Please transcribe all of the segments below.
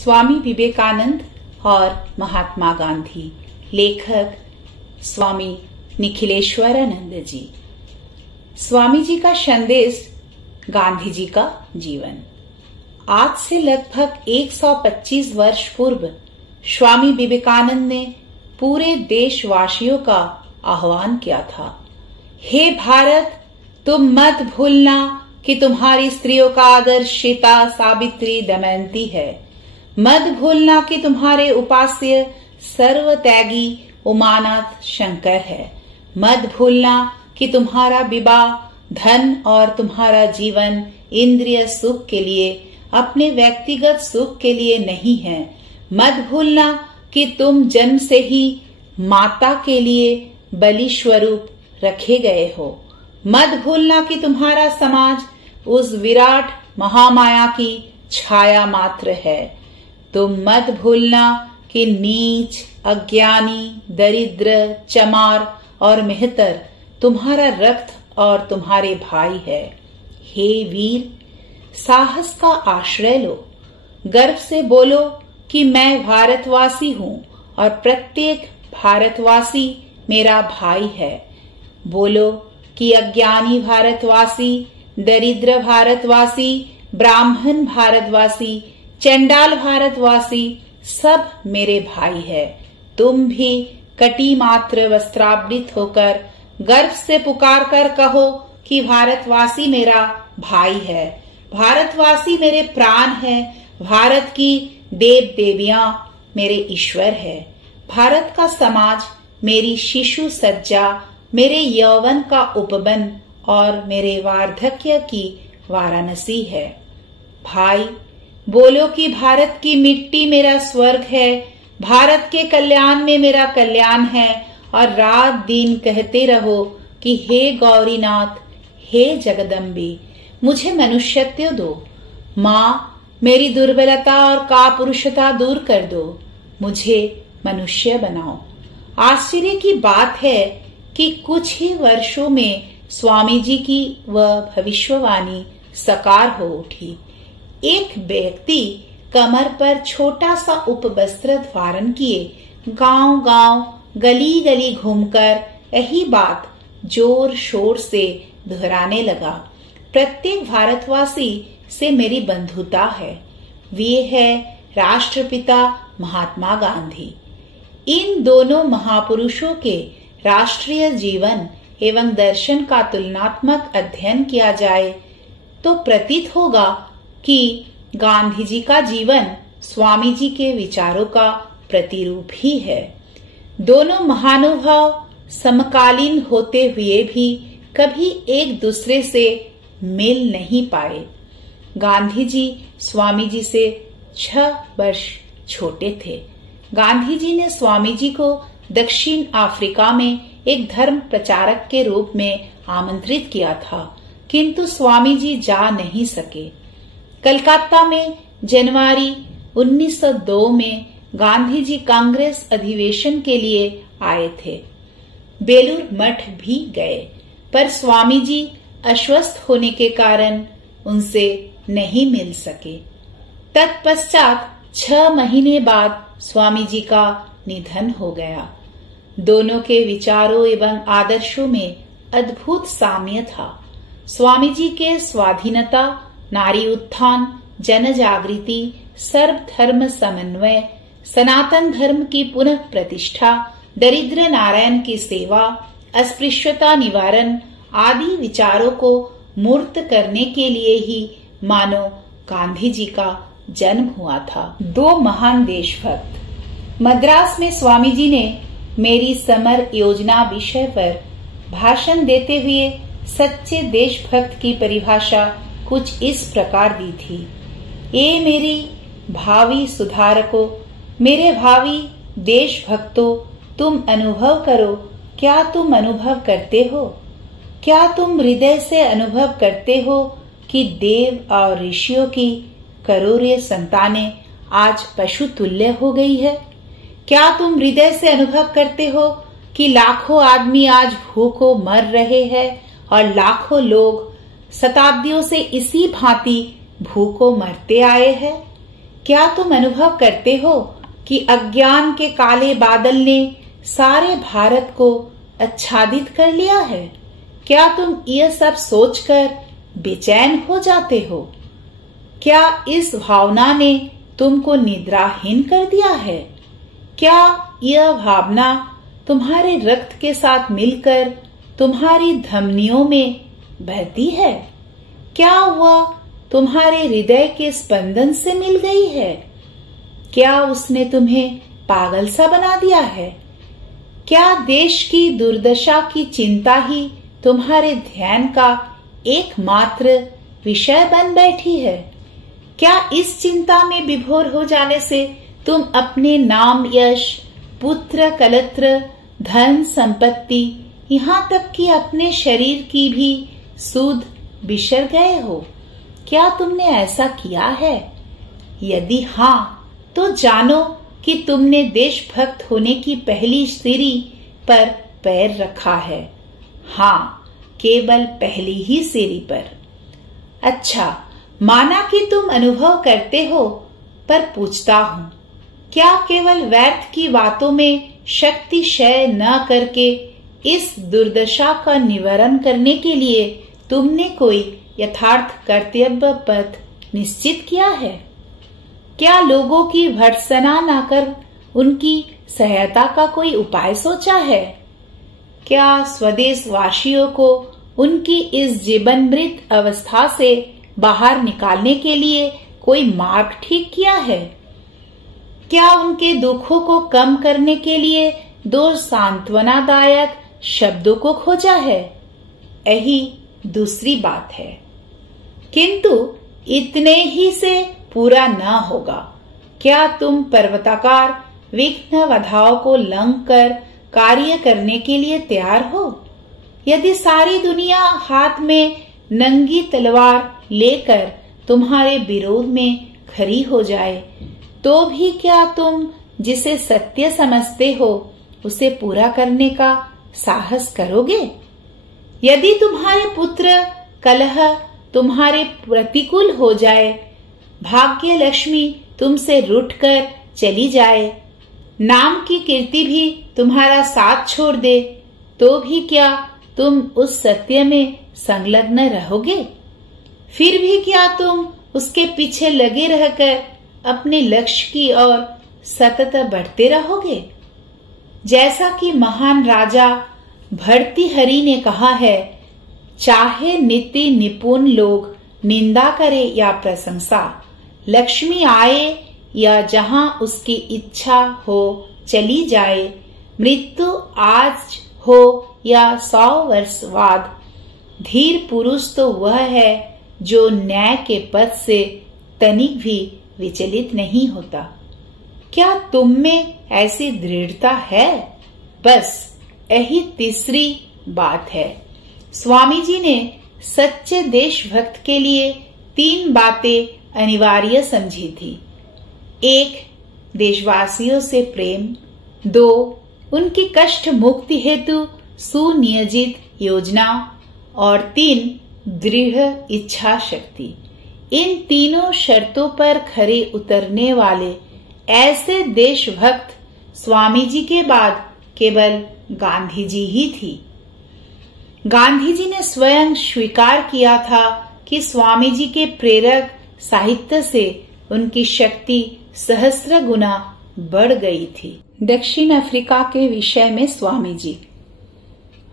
स्वामी विवेकानंद और महात्मा गांधी। लेखक स्वामी निखिलेश्वरानंद जी। स्वामी जी का संदेश, गांधी जी का जीवन। आज से लगभग 125 वर्ष पूर्व स्वामी विवेकानंद ने पूरे देशवासियों का आह्वान किया था। हे भारत, तुम मत भूलना कि तुम्हारी स्त्रियों का आदर्श सीता, सावित्री, दमयंती है। मत भूलना कि तुम्हारे उपास्य सर्वत्यागी उमानाथ शंकर है। मत भूलना कि तुम्हारा विवाह धन और तुम्हारा जीवन इंद्रिय सुख के लिए, अपने व्यक्तिगत सुख के लिए नहीं है। मत भूलना कि तुम जन्म से ही माता के लिए बलि स्वरूप रखे गए हो। मत भूलना कि तुम्हारा समाज उस विराट महामाया की छाया मात्र है। तुम मत भूलना कि नीच, अज्ञानी, दरिद्र, चमार और मेहतर तुम्हारा रक्त और तुम्हारे भाई है। हे वीर, साहस का आश्रय लो। गर्व से बोलो कि मैं भारतवासी हूँ और प्रत्येक भारतवासी मेरा भाई है। बोलो कि अज्ञानी भारतवासी, दरिद्र भारतवासी, ब्राह्मण भारतवासी, चंडाल भारतवासी सब मेरे भाई है। तुम भी कटी मात्र वस्त्रावृत होकर गर्व से पुकार कर कहो कि भारतवासी मेरा भाई है, भारतवासी मेरे प्राण है, भारत की देव देवियां मेरे ईश्वर है। भारत का समाज मेरी शिशु सज्जा, मेरे यौवन का उपवन और मेरे वार्धक्य की वाराणसी है। भाई, बोलो कि भारत की मिट्टी मेरा स्वर्ग है, भारत के कल्याण में मेरा कल्याण है, और रात दिन कहते रहो कि हे गौरीनाथ, हे जगदम्बी, मुझे मनुष्यत्व दो। माँ, मेरी दुर्बलता और कापुरुषता दूर कर दो, मुझे मनुष्य बनाओ। आश्चर्य की बात है कि कुछ ही वर्षों में स्वामी जी की वह भविष्यवाणी साकार हो उठी। एक व्यक्ति कमर पर छोटा सा उपवस्त्र धारण किए गांव गांव, गली गली घूमकर यही बात जोर शोर से दोहराने लगा। प्रत्येक भारतवासी से मेरी बंधुता है। वे है राष्ट्रपिता महात्मा गांधी। इन दोनों महापुरुषों के राष्ट्रीय जीवन एवं दर्शन का तुलनात्मक अध्ययन किया जाए तो प्रतीत होगा कि गांधी जी का जीवन स्वामी जी के विचारों का प्रतिरूप ही है। दोनों महानुभाव समकालीन होते हुए भी कभी एक दूसरे से मिल नहीं पाए। गांधी जी स्वामी जी से 6 वर्ष छोटे थे। गांधी जी ने स्वामी जी को दक्षिण अफ्रीका में एक धर्म प्रचारक के रूप में आमंत्रित किया था, किंतु स्वामी जी जा नहीं सके। कलकत्ता में जनवरी 1902 में गांधी जी कांग्रेस अधिवेशन के लिए आए थे। बेलूर मठ भी गए, पर स्वामी जी अस्वस्थ होने के कारण उनसे नहीं मिल सके। तत्पश्चात 6 महीने बाद स्वामी जी का निधन हो गया। दोनों के विचारों एवं आदर्शों में अद्भुत साम्य था। स्वामी जी के स्वाधीनता, नारी उत्थान, जन जागृति, सर्वधर्म समन्वय, सनातन धर्म की पुनः प्रतिष्ठा, दरिद्र नारायण की सेवा, अस्पृश्यता निवारण आदि विचारों को मूर्त करने के लिए ही मानो गांधी जी का जन्म हुआ था। 2 महान देशभक्त। मद्रास में स्वामी जी ने मेरी समर योजना विषय पर भाषण देते हुए सच्चे देशभक्त की परिभाषा कुछ इस प्रकार दी थी। ये मेरी भावी सुधारकों, मेरे भावी देशभक्तों, तुम अनुभव करो। क्या तुम अनुभव करते हो? क्या तुम हृदय से अनुभव करते हो कि देव और ऋषियों की करोड़ों संतानें आज पशु तुल्य हो गई है? क्या तुम हृदय से अनुभव करते हो कि लाखों आदमी आज भूखों मर रहे हैं और लाखों लोग शताब्दियों से इसी भांति भूखों मरते आए हैं? क्या तुम अनुभव करते हो कि अज्ञान के काले बादल ने सारे भारत को आच्छादित कर लिया है? क्या तुम यह सब सोचकर बेचैन हो जाते हो? क्या इस भावना ने तुमको निद्राहीन कर दिया है? क्या यह भावना तुम्हारे रक्त के साथ मिलकर तुम्हारी धमनियों में बहती है? क्या वह तुम्हारे हृदय के स्पंदन से मिल गई है? क्या उसने तुम्हें पागल सा बना दिया है? क्या देश की दुर्दशा की चिंता ही तुम्हारे ध्यान का एकमात्र विषय बन बैठी है? क्या इस चिंता में विभोर हो जाने से तुम अपने नाम, यश, पुत्र, कलत्र, धन, संपत्ति, यहाँ तक कि अपने शरीर की भी सुध बिसर गए हो? क्या तुमने ऐसा किया है? यदि हाँ, तो जानो कि तुमने देशभक्त होने की पहली सीढ़ी पर पैर रखा है। हाँ, केवल पहली ही सीढ़ी पर। अच्छा, माना कि तुम अनुभव करते हो, पर पूछता हूँ, क्या केवल व्यर्थ की बातों में शक्ति क्षय न करके इस दुर्दशा का निवारण करने के लिए तुमने कोई यथार्थ कर्तव्य पथ निश्चित किया है? क्या लोगों की भर्त्सना न कर उनकी सहायता का कोई उपाय सोचा है? क्या स्वदेश वासियों को उनकी इस जीवन मृत अवस्था से बाहर निकालने के लिए कोई मार्ग ठीक किया है? क्या उनके दुखों को कम करने के लिए दो सांत्वनादायक शब्दों को खोजा है? यही दूसरी बात है। किंतु इतने ही से पूरा न होगा। क्या तुम पर्वताकार विघ्न बाधाओं को लंघ कर कार्य करने के लिए तैयार हो? यदि सारी दुनिया हाथ में नंगी तलवार लेकर तुम्हारे विरोध में खड़ी हो जाए, तो भी क्या तुम जिसे सत्य समझते हो उसे पूरा करने का साहस करोगे? यदि तुम्हारे पुत्र कलह तुम्हारे प्रतिकूल हो जाए, भाग्य लक्ष्मी तुमसे रूठकर चली जाए, नाम की कीर्ति भी तुम्हारा साथ छोड़ दे, तो भी क्या तुम उस सत्य में संलग्न रहोगे? फिर भी क्या तुम उसके पीछे लगे रहकर अपने लक्ष्य की ओर सतत बढ़ते रहोगे? जैसा कि महान राजा भर्तृहरि ने कहा है, चाहे नीति निपुण लोग निंदा करे या प्रशंसा, लक्ष्मी आए या जहां उसकी इच्छा हो चली जाए, मृत्यु आज हो या 100 वर्ष बाद, धीर पुरुष तो वह है जो न्याय के पथ से तनिक भी विचलित नहीं होता। क्या तुम में ऐसी दृढ़ता है? बस यही तीसरी बात है। स्वामी जी ने सच्चे देशभक्त के लिए 3 बातें अनिवार्य समझी थी। 1, देशवासियों से प्रेम। 2, उनकी कष्ट मुक्ति हेतु सुनियोजित योजना। और 3, दृढ़ इच्छा शक्ति। इन तीनों शर्तों पर खरे उतरने वाले ऐसे देशभक्त स्वामी जी के बाद केवल गांधी जी ही थी। गांधी जी ने स्वयं स्वीकार किया था कि स्वामी जी के प्रेरक साहित्य से उनकी शक्ति सहस्र गुना बढ़ गई थी। दक्षिण अफ्रीका के विषय में स्वामी जी,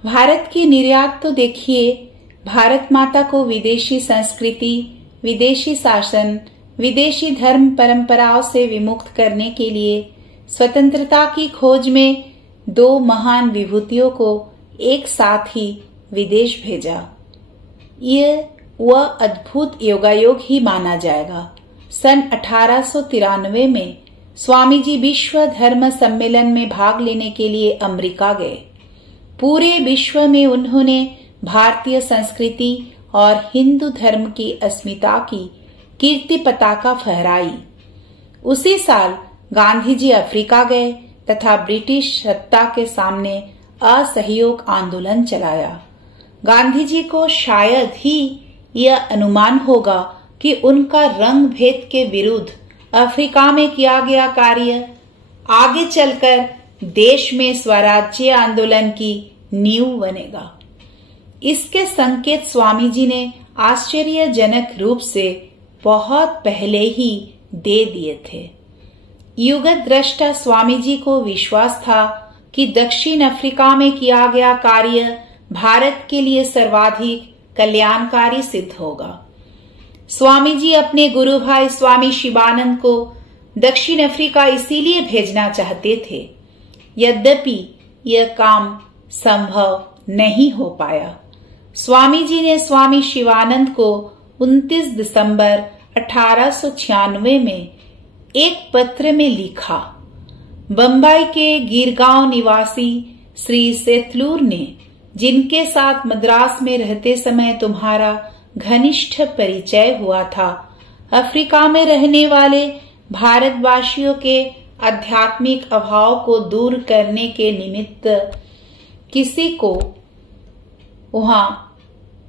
भारत की निर्यात तो देखिए, भारत माता को विदेशी संस्कृति, विदेशी शासन, विदेशी धर्म परंपराओं से विमुक्त करने के लिए स्वतंत्रता की खोज में 2 महान विभूतियों को एक साथ ही विदेश भेजा। ये वह अद्भुत योगायोग ही माना जाएगा। सन 1893 में स्वामी जी विश्व धर्म सम्मेलन में भाग लेने के लिए अमेरिका गए। पूरे विश्व में उन्होंने भारतीय संस्कृति और हिंदू धर्म की अस्मिता की कीर्ति पताका फहराई। उसी साल गांधी जी अफ्रीका गए तथा ब्रिटिश सत्ता के सामने असहयोग आंदोलन चलाया। गांधी जी को शायद ही यह अनुमान होगा कि उनका रंग भेद के विरुद्ध अफ्रीका में किया गया कार्य आगे चलकर देश में स्वराज्य आंदोलन की नींव बनेगा। इसके संकेत स्वामी जी ने आश्चर्यजनक रूप से बहुत पहले ही दे दिए थे। युगत दृष्टा स्वामी जी को विश्वास था कि दक्षिण अफ्रीका में किया गया कार्य भारत के लिए सर्वाधिक कल्याणकारी सिद्ध होगा। स्वामी जी अपने गुरु भाई स्वामी शिवानंद को दक्षिण अफ्रीका इसीलिए भेजना चाहते थे। यद्यपि यह काम संभव नहीं हो पाया। स्वामी जी ने स्वामी शिवानंद को 29 दिसंबर 1896 में एक पत्र में लिखा, बंबई के गिरगांव निवासी श्री सेतलूर ने, जिनके साथ मद्रास में रहते समय तुम्हारा घनिष्ठ परिचय हुआ था, अफ्रीका में रहने वाले भारतवासियों के आध्यात्मिक अभाव को दूर करने के निमित्त किसी को वहां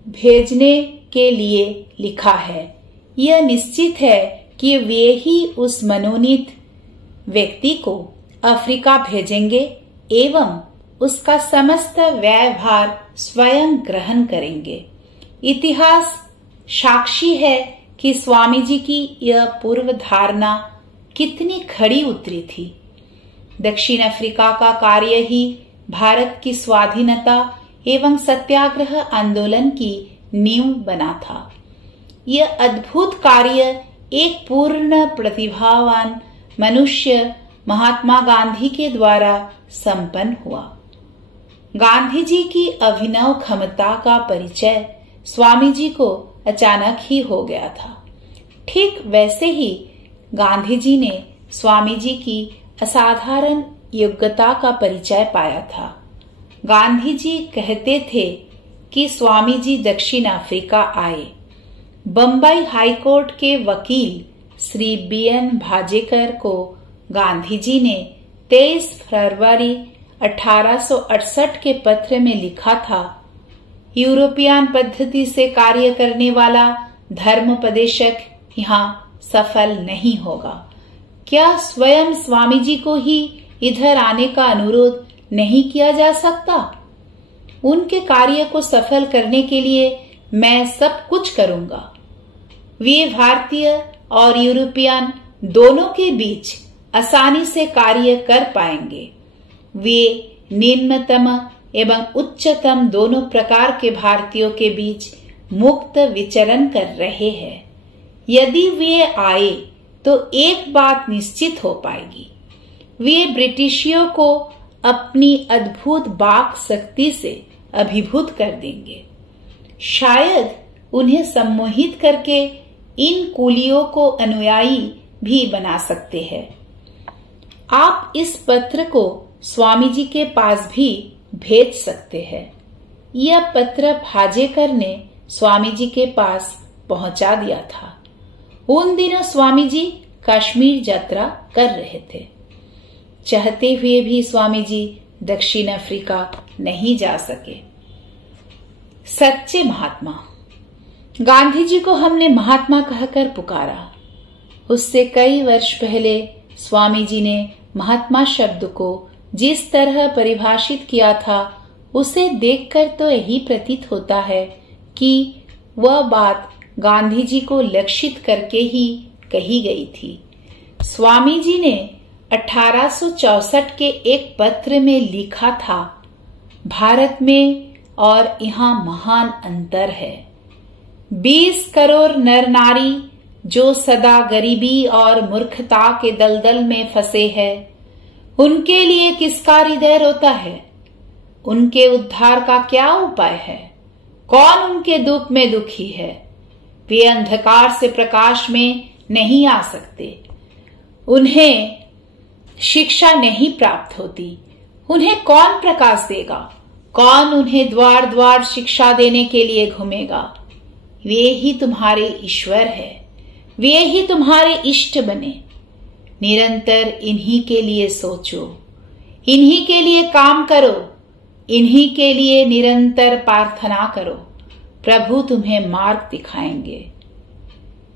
भेजने के लिए लिखा है। यह निश्चित है कि वे ही उस मनोनीत व्यक्ति को अफ्रीका भेजेंगे एवं उसका समस्त व्ययभार स्वयं ग्रहण करेंगे। इतिहास साक्षी है कि स्वामी जी की यह पूर्व धारणा कितनी खड़ी उतरी थी। दक्षिण अफ्रीका का कार्य ही भारत की स्वाधीनता एवं सत्याग्रह आंदोलन की नींव बना था। यह अद्भुत कार्य एक पूर्ण प्रतिभावान मनुष्य महात्मा गांधी के द्वारा संपन्न हुआ। गांधी जी की अभिनव क्षमता का परिचय स्वामी जी को अचानक ही हो गया था। ठीक वैसे ही गांधी जी ने स्वामी जी की असाधारण योग्यता का परिचय पाया था। गांधी जी कहते थे कि स्वामी जी दक्षिण अफ्रीका आए। बंबई हाईकोर्ट के वकील श्री बीएन भाजेकर को गांधी जी ने 23 फरवरी 1868 के पत्र में लिखा था, यूरोपियन पद्धति से कार्य करने वाला धर्मोपदेशक यहाँ सफल नहीं होगा। क्या स्वयं स्वामी जी को ही इधर आने का अनुरोध नहीं किया जा सकता? उनके कार्य को सफल करने के लिए मैं सब कुछ करूंगा। वे भारतीय और यूरोपियन दोनों के बीच आसानी से कार्य कर पाएंगे। वे निम्नतम एवं उच्चतम दोनों प्रकार के भारतीयों के बीच मुक्त विचरण कर रहे हैं। यदि वे आए तो एक बात निश्चित हो पाएगी, वे ब्रिटिशियों को अपनी अद्भुत वाक शक्ति से अभिभूत कर देंगे। शायद उन्हें सम्मोहित करके इन कुलियों को अनुयायी भी बना सकते हैं। आप इस पत्र को स्वामी जी के पास भी भेज सकते हैं। यह पत्र भाजेकर ने स्वामी जी के पास पहुंचा दिया था। उन दिनों स्वामी जी कश्मीर यात्रा कर रहे थे। चाहते हुए भी स्वामी जी दक्षिण अफ्रीका नहीं जा सके। सच्चे महात्मा गांधी जी को हमने महात्मा कहकर पुकारा। उससे कई वर्ष पहले स्वामी जी ने महात्मा शब्द को जिस तरह परिभाषित किया था, उसे देखकर तो यही प्रतीत होता है कि वह बात गांधी जी को लक्षित करके ही कही गई थी। स्वामी जी ने 1864 के एक पत्र में लिखा था, भारत में और यहाँ महान अंतर है। 20 करोड़ नर नारी जो सदा गरीबी और मूर्खता के दलदल में फंसे हैं, उनके लिए किसका हृदय रोता है? उनके उद्धार का क्या उपाय है? कौन उनके दुख में दुखी है? वे अंधकार से प्रकाश में नहीं आ सकते। उन्हें शिक्षा नहीं प्राप्त होती। उन्हें कौन प्रकाश देगा? कौन उन्हें द्वार द्वार शिक्षा देने के लिए घूमेगा? वे ही तुम्हारे ईश्वर है। वे ही तुम्हारे इष्ट बने। निरंतर इन्हीं के लिए सोचो, इन्हीं के लिए काम करो, इन्हीं के लिए निरंतर प्रार्थना करो। प्रभु तुम्हें मार्ग दिखाएंगे।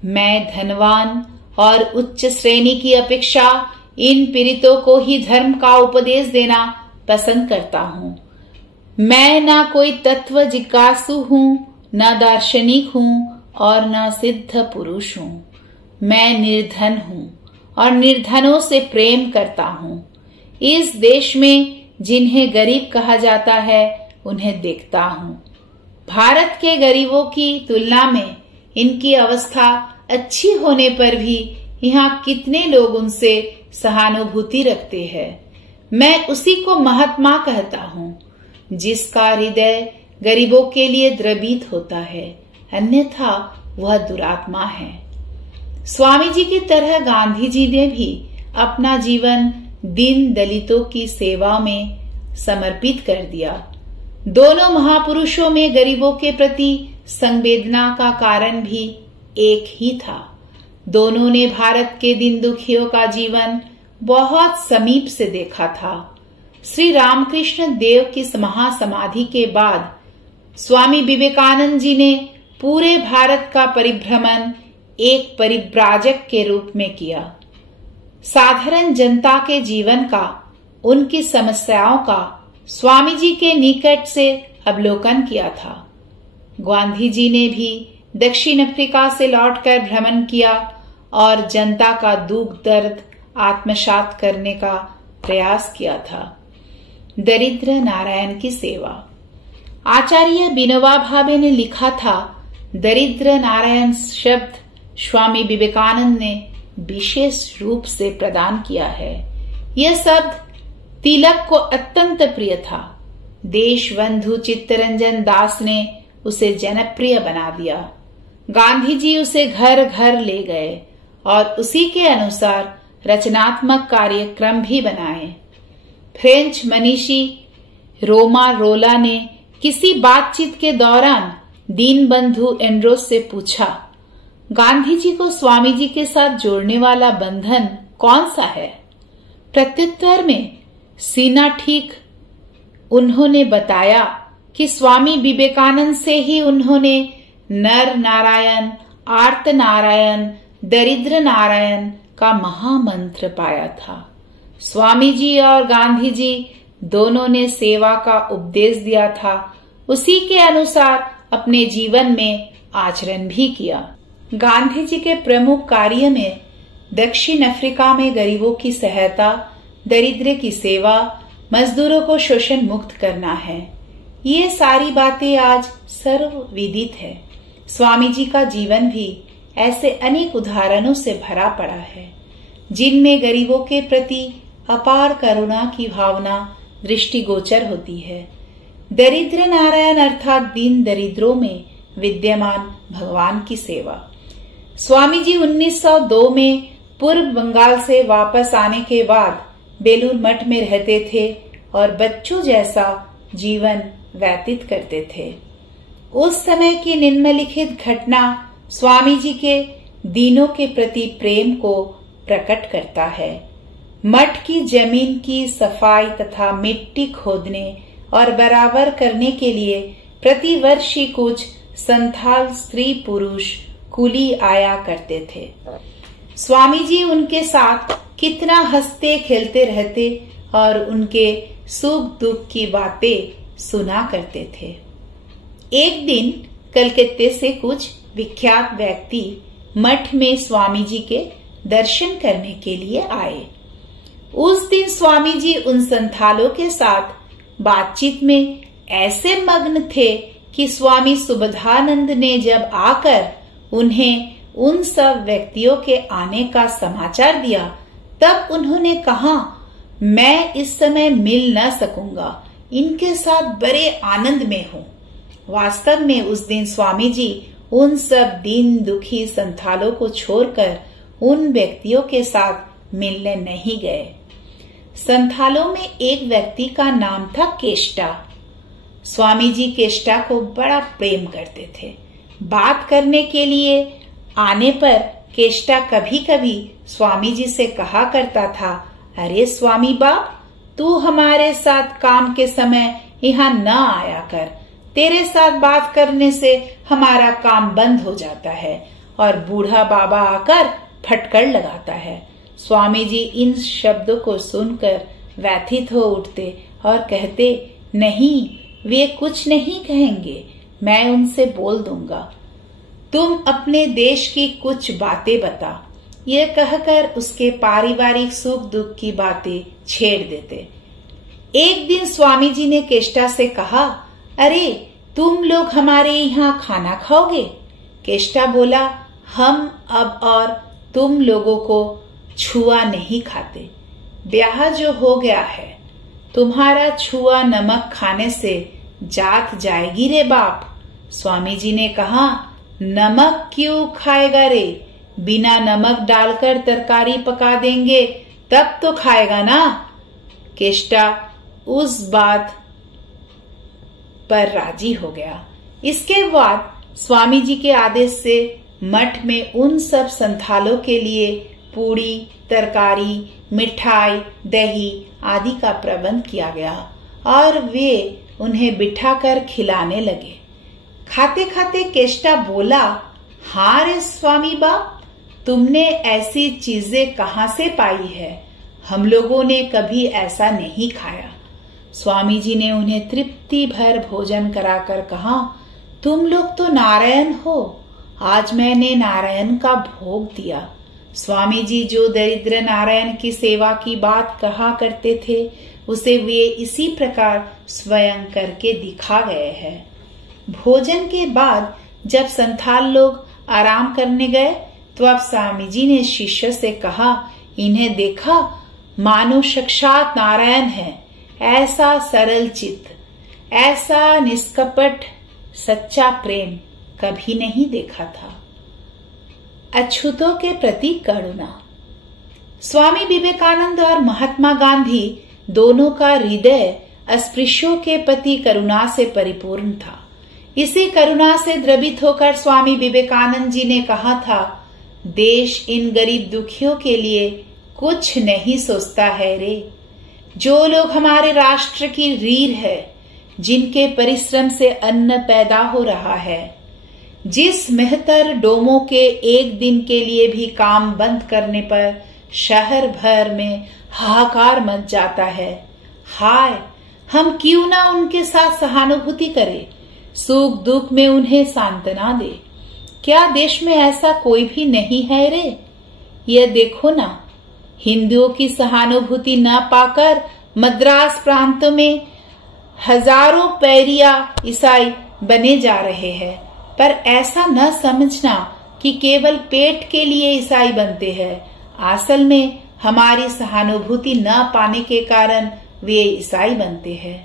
मैं धनवान और उच्च श्रेणी की अपेक्षा इन पीड़ितों को ही धर्म का उपदेश देना पसंद करता हूँ। मैं न कोई तत्व जिज्ञासु हूँ, न दार्शनिक हूँ और न सिद्ध पुरुष हूँ। मैं निर्धन हूँ और निर्धनों से प्रेम करता हूँ। इस देश में जिन्हें गरीब कहा जाता है उन्हें देखता हूँ। भारत के गरीबों की तुलना में इनकी अवस्था अच्छी होने पर भी यहाँ कितने लोग उनसे सहानुभूति रखते हैं। मैं उसी को महात्मा कहता हूँ जिसका हृदय गरीबों के लिए द्रवित होता है, अन्यथा वह दुरात्मा है। स्वामी जी की तरह गांधी जी ने भी अपना जीवन दीन दलितों की सेवा में समर्पित कर दिया। दोनों महापुरुषों में गरीबों के प्रति संवेदना का कारण भी एक ही था। दोनों ने भारत के दीन दुखियों का जीवन बहुत समीप से देखा था। श्री रामकृष्ण देव की महासमाधि के बाद स्वामी विवेकानंद जी ने पूरे भारत का परिभ्रमण एक परिव्राजक के रूप में किया। साधारण जनता के जीवन का, उनकी समस्याओं का स्वामी जी के निकट से अवलोकन किया था। गांधी जी ने भी दक्षिण अफ्रीका से लौटकर भ्रमण किया और जनता का दुख दर्द आत्मसात करने का प्रयास किया था। दरिद्र नारायण की सेवा। आचार्य विनोबा भावे ने लिखा था, दरिद्र नारायण शब्द स्वामी विवेकानंद ने विशेष रूप से प्रदान किया है। यह शब्द तिलक को अत्यंत प्रिय था। देशबंधु चित्तरंजन दास ने उसे जनप्रिय बना दिया। गांधी जी उसे घर घर ले गए और उसी के अनुसार रचनात्मक कार्यक्रम भी बनाए। फ्रेंच मनीषी रोमा रोला ने किसी बातचीत के दौरान दीनबंधु एंड्रोस से पूछा, गांधी जी को स्वामी जी के साथ जोड़ने वाला बंधन कौन सा है? प्रत्युत्तर में सीना ठीक उन्होंने बताया कि स्वामी विवेकानंद से ही उन्होंने नर नारायण, आर्त नारायण, दरिद्र नारायण का महामंत्र पाया था। स्वामी जी और गांधी जी दोनों ने सेवा का उपदेश दिया था, उसी के अनुसार अपने जीवन में आचरण भी किया। गांधी जी के प्रमुख कार्य में दक्षिण अफ्रीका में गरीबों की सहायता, दरिद्र की सेवा, मजदूरों को शोषण मुक्त करना है। ये सारी बातें आज सर्वविदित है। स्वामी जी का जीवन भी ऐसे अनेक उदाहरणों से भरा पड़ा है जिनमें गरीबों के प्रति अपार करुणा की भावना दृष्टिगोचर होती है। दरिद्र नारायण अर्थात दीन दरिद्रों में विद्यमान भगवान की सेवा। स्वामी जी 1902 में पूर्व बंगाल से वापस आने के बाद बेलूर मठ में रहते थे और बच्चों जैसा जीवन व्यतीत करते थे। उस समय की निम्नलिखित घटना स्वामी जी के दीनों के प्रति प्रेम को प्रकट करता है। मठ की जमीन की सफाई तथा मिट्टी खोदने और बराबर करने के लिए प्रतिवर्ष ही कुछ संथाल स्त्री पुरुष कुली आया करते थे। स्वामी जी उनके साथ कितना हंसते खेलते रहते और उनके सुख दुख की बातें सुना करते थे। एक दिन कलकत्ते से कुछ विख्यात व्यक्ति मठ में स्वामी जी के दर्शन करने के लिए आए। उस दिन स्वामी जी उन संथालों के साथ बातचीत में ऐसे मग्न थे कि स्वामी सुबोधानंद ने जब आकर उन्हें उन सब व्यक्तियों के आने का समाचार दिया, तब उन्होंने कहा, मैं इस समय मिल न सकूंगा, इनके साथ बड़े आनंद में हूँ। वास्तव में उस दिन स्वामी जी उन सब दीन दुखी संथालों को छोड़कर उन व्यक्तियों के साथ मिलने नहीं गए। संथालों में एक व्यक्ति का नाम था केष्टा। स्वामी जी केष्टा को बड़ा प्रेम करते थे। बात करने के लिए आने पर केष्टा कभी कभी स्वामी जी से कहा करता था, अरे स्वामी बाप, तू हमारे साथ काम के समय यहाँ न आया कर, तेरे साथ बात करने से हमारा काम बंद हो जाता है और बूढ़ा बाबा आकर फटकर लगाता है। स्वामी जी इन शब्दों को सुनकर व्यथित हो उठते और कहते, नहीं, वे कुछ नहीं कहेंगे, मैं उनसे बोल दूंगा। तुम अपने देश की कुछ बातें बता। ये कहकर उसके पारिवारिक सुख दुख की बातें छेड़ देते। एक दिन स्वामी जी ने केष्टा से कहा, अरे तुम लोग हमारे यहाँ खाना खाओगे? केष्टा बोला, हम अब और तुम लोगों को छुआ नहीं खाते। ब्याह जो हो गया है, तुम्हारा छुआ नमक खाने से जात जाएगी रे बाप। स्वामी जी ने कहा, नमक क्यों खाएगा रे? बिना नमक डालकर तरकारी पका देंगे तब तो खाएगा ना। केष्टा उस बात पर राजी हो गया। इसके बाद स्वामी जी के आदेश से मठ में उन सब संथालों के लिए पूड़ी, तरकारी, मिठाई, दही आदि का प्रबंध किया गया और वे उन्हें बिठाकर खिलाने लगे। खाते खाते केष्टा बोला, हाँ रे स्वामी बाप, तुमने ऐसी चीजें कहाँ से पाई है? हम लोगों ने कभी ऐसा नहीं खाया। स्वामी जी ने उन्हें तृप्ति भर भोजन कराकर कहा, तुम लोग तो नारायण हो, आज मैंने नारायण का भोग दिया। स्वामी जी जो दरिद्र नारायण की सेवा की बात कहा करते थे, उसे वे इसी प्रकार स्वयं करके दिखा गए हैं। भोजन के बाद जब संथाल लोग आराम करने गए तो अब स्वामी जी ने शिष्य से कहा, इन्हें देखा, मानो साक्षात नारायण है। ऐसा सरल चित्त, ऐसा निष्कपट सच्चा प्रेम कभी नहीं देखा था। अछूतों के प्रति करुणा। स्वामी विवेकानंद और महात्मा गांधी दोनों का हृदय अस्पृश्यों के प्रति करुणा से परिपूर्ण था। इसी करुणा से द्रवित होकर स्वामी विवेकानंद जी ने कहा था, देश इन गरीब दुखियों के लिए कुछ नहीं सोचता है रे। जो लोग हमारे राष्ट्र की रीढ़ है, जिनके परिश्रम से अन्न पैदा हो रहा है, जिस मेहतर डोमों के एक दिन के लिए भी काम बंद करने पर शहर भर में हाहाकार मच जाता है, हाय, हम क्यों ना उनके साथ सहानुभूति करें, सुख दुख में उन्हें सांत्वना दे। क्या देश में ऐसा कोई भी नहीं है रे? ये देखो ना, हिंदुओं की सहानुभूति न पाकर मद्रास प्रांत में हजारों पैरिया ईसाई बने जा रहे हैं। पर ऐसा न समझना कि केवल पेट के लिए ईसाई बनते हैं। असल में हमारी सहानुभूति न पाने के कारण वे ईसाई बनते हैं।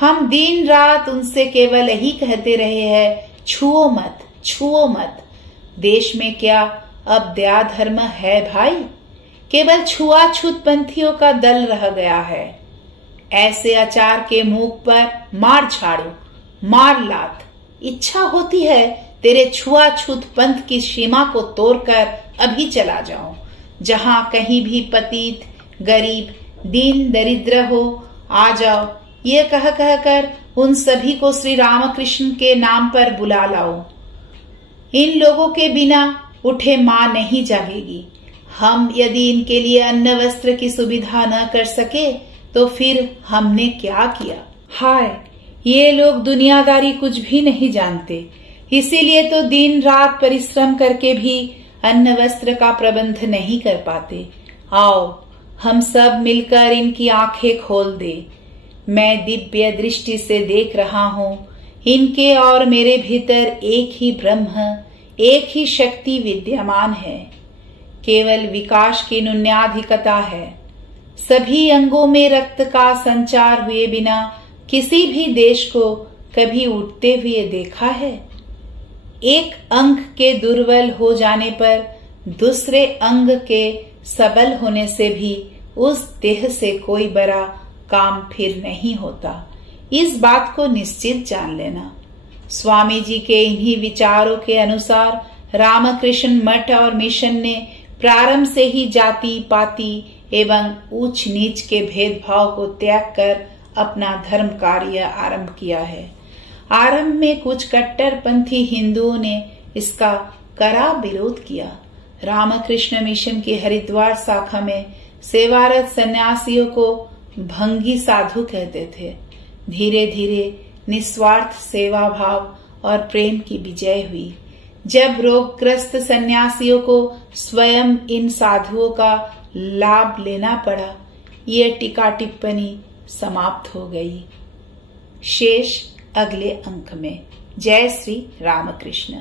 हम दिन रात उनसे केवल यही कहते रहे हैं, छुओ मत, छुओ मत। देश में क्या अब दया धर्म है भाई? केवल छुआछूत पंथियों का दल रह गया है। ऐसे अचार के मुंह पर मार झाड़ू, मार लात। इच्छा होती है तेरे छुआछूत पंथ की सीमा को तोड़कर अभी चला जाऊं, जहां कहीं भी पतित, गरीब, दीन दरिद्र हो, आ जाओ। ये कह कहकर उन सभी को श्री रामकृष्ण के नाम पर बुला लाओ। इन लोगों के बिना उठे मां नहीं जागेगी। हम यदि इनके लिए अन्न वस्त्र की सुविधा न कर सके तो फिर हमने क्या किया? हाय, ये लोग दुनियादारी कुछ भी नहीं जानते, इसीलिए तो दिन रात परिश्रम करके भी अन्न वस्त्र का प्रबंध नहीं कर पाते। आओ हम सब मिलकर इनकी आंखें खोल दे। मैं दिव्य दृष्टि से देख रहा हूँ, इनके और मेरे भीतर एक ही ब्रह्म, एक ही शक्ति विद्यमान है। केवल विकास की न्यूनाधिकता है। सभी अंगों में रक्त का संचार हुए बिना किसी भी देश को कभी उठते हुए देखा है? एक अंग के दुर्बल हो जाने पर दूसरे अंग के सबल होने से भी उस देह से कोई बड़ा काम फिर नहीं होता। इस बात को निश्चित जान लेना। स्वामी जी के इन्हीं विचारों के अनुसार रामकृष्ण मठ और मिशन ने प्रारंभ से ही जाति पाति एवं ऊंच नीच के भेदभाव को त्याग कर अपना धर्म कार्य आरंभ किया है। आरंभ में कुछ कट्टरपंथी हिंदुओं ने इसका कड़ा विरोध किया, रामकृष्ण मिशन की हरिद्वार शाखा में सेवारत सन्यासियों को भंगी साधु कहते थे। धीरे धीरे निस्वार्थ सेवा भाव और प्रेम की विजय हुई। जब रोगग्रस्त सन्यासियों को स्वयं इन साधुओं का लाभ लेना पड़ा, ये टीका टिप्पणी समाप्त हो गई। शेष अगले अंक में। जय श्री रामकृष्ण।